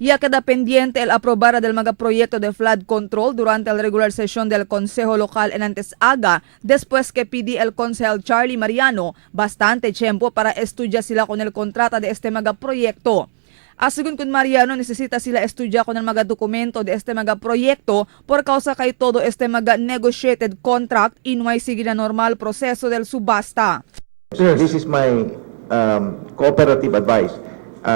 Ya queda pendiente el aprobar del megaproyecto de flood control durante la regular sesión del Consejo Local en Antes-Aga, después que pidió el concejal Charlie Mariano bastante tiempo para estudiar sila con el contrato de este megaproyecto. Según con Mariano, necesita sila estudiar con el mga dokumento de este megaproyecto por causa kay todo este mega negotiated contract y no hay sige na normal proseso del subasta. This is my cooperative advice.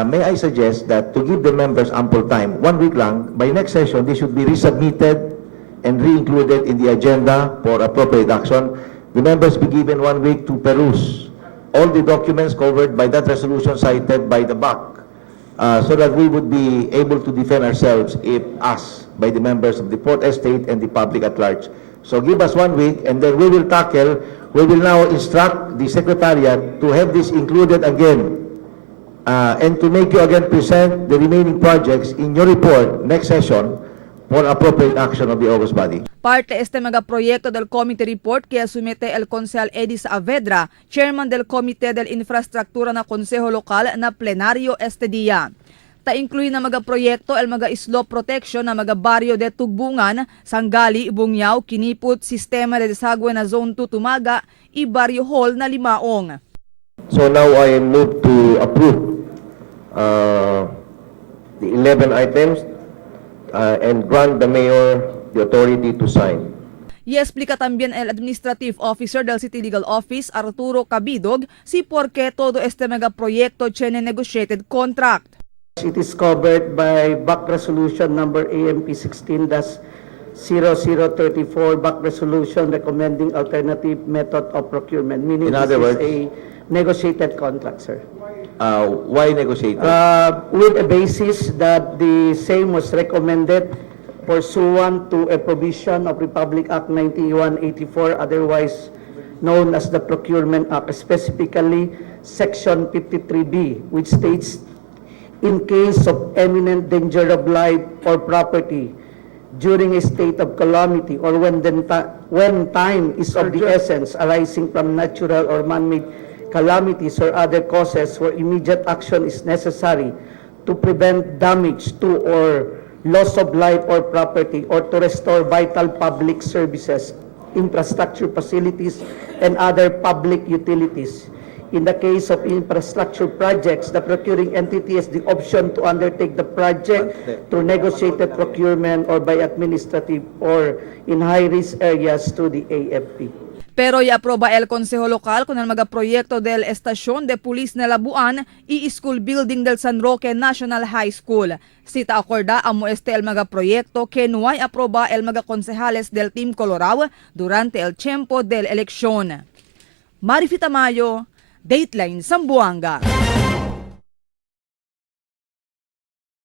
May I suggest that to give the members ample time, 1 week lang, by next session, this should be resubmitted and re-included in the agenda for appropriate action. The members be given 1 week to peruse all the documents covered by that resolution cited by the BAC, so that we would be able to defend ourselves if asked by the members of the Port Estate and the public at large. So give us 1 week and then we will now instruct the Secretariat to have this included again and to make you again present the remaining projects in your report next session for appropriate action of the August body. Parte este megaproyecto del committee report que asumite el concejal Eddie Saavedra, chairman del Comité del Infraestructura na Consejo Local na plenaryo este día. Ta-incluye na megaproyekto el mga slope protection na mga baryo de Tugbungan, Sanggali, Bungyao, Kiniput, Sistema de Desagüe na Zone 2 Tumaga, i Baryo Hall na Limaong. So now I move to approve the 11 items and grant the mayor the authority to sign. Y explica también el Administrative Officer del City Legal Office, Arturo Cabidog, si por qué todo este megaproyekto tiene negotiated contract. It is covered by BAC Resolution number AMP 16-0034, BAC Resolution recommending alternative method of procurement, meaning In other words, a negotiated contract, sir. Why negotiate? With a basis that the same was recommended pursuant to a provision of Republic Act 9184, otherwise known as the Procurement Act, specifically Section 53B, which states, in case of imminent danger of life or property during a state of calamity or when time is of the essence arising from natural or man-made calamities or other causes where immediate action is necessary to prevent damage to or loss of life or property or to restore vital public services, infrastructure facilities, and other public utilities. In the case of infrastructure projects, the procuring entity has the option to undertake the project through negotiated procurement or by administrative or in high-risk areas to the AFP. Pero i-aproba el Consejo Local con el megaproyekto del Estación de Pulis na Labuan y School Building del San Roque National High School. Sita acorda amo este el megaproyekto que no hay aproba el megaconsejales del Team Colorado durante el tiempo del elección. Marifita Mayo, Dateline Zamboanga.